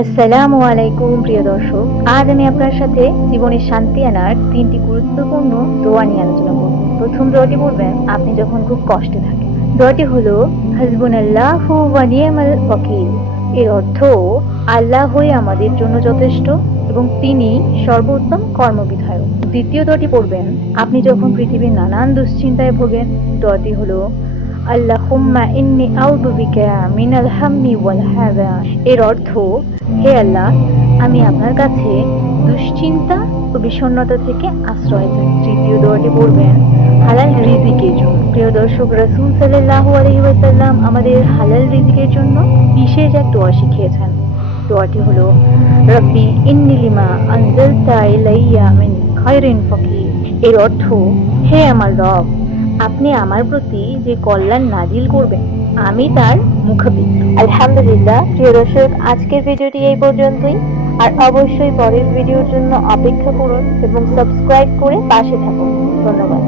আসসালামু আলাইকুম প্রিয় দর্শক, আজ আমি আপনার সাথে জীবনের শান্তি আনার 3টি গুরুত্বপূর্ণ দোয়া নিয়ে আলোচনা করব। প্রথম দোয়াটি বলবেন আপনি যখন খুব কষ্টে থাকেন। দোয়াটি হলো হাসবুনাল্লাহু ওয়া নি'মাল ওয়াকিল। এর অর্থ আল্লাহই আমাদের জন্য যথেষ্ট এবং তিনি সর্বোত্তম কর্মবিধায়ক। দ্বিতীয় দোয়াটি পড়বেন আপনি যখন পৃথিবীর নানান দুশ্চিন্তায় ভোগেন। দোয়াটি হলো আল্লাহুম্মা ইন্নী আউযু বিকা মিনাল হাম্মি ওয়াল হাযান। এর অর্থ হে আল্লাহ, আমি আপনার কাছে দুশ্চিন্তা ও বিষণ্ণতা থেকে আশ্রয় চাই। তৃতীয় দোয়াটি পড়বেন হালাল রিজিকের জন্য। প্রিয় দর্শক, রাসূল সাল্লাল্লাহু আলাইহি ওয়াসাল্লাম আমাদের হালাল রিজিকের জন্য বিশেষ এক দোয়া শিখিয়েছেন। দোয়াটি হলো রব্বি ইন্নী লিমা আনজালতা ইলাইয়া মিন খায়রিন ফাকির। এর অর্থ হে আমার রব, আপনি আমার প্রতি যে কল্যাণ নাজিল করবেন আমি তার মুখাপেক্ষী। আলহামদুলিল্লাহ। প্রিয় দর্শক, আজকের ভিডিওটি এই পর্যন্তই। আর অবশ্যই পরের ভিডিওর জন্য অপেক্ষা করুন এবং সাবস্ক্রাইব করে পাশে থাকুন। ধন্যবাদ।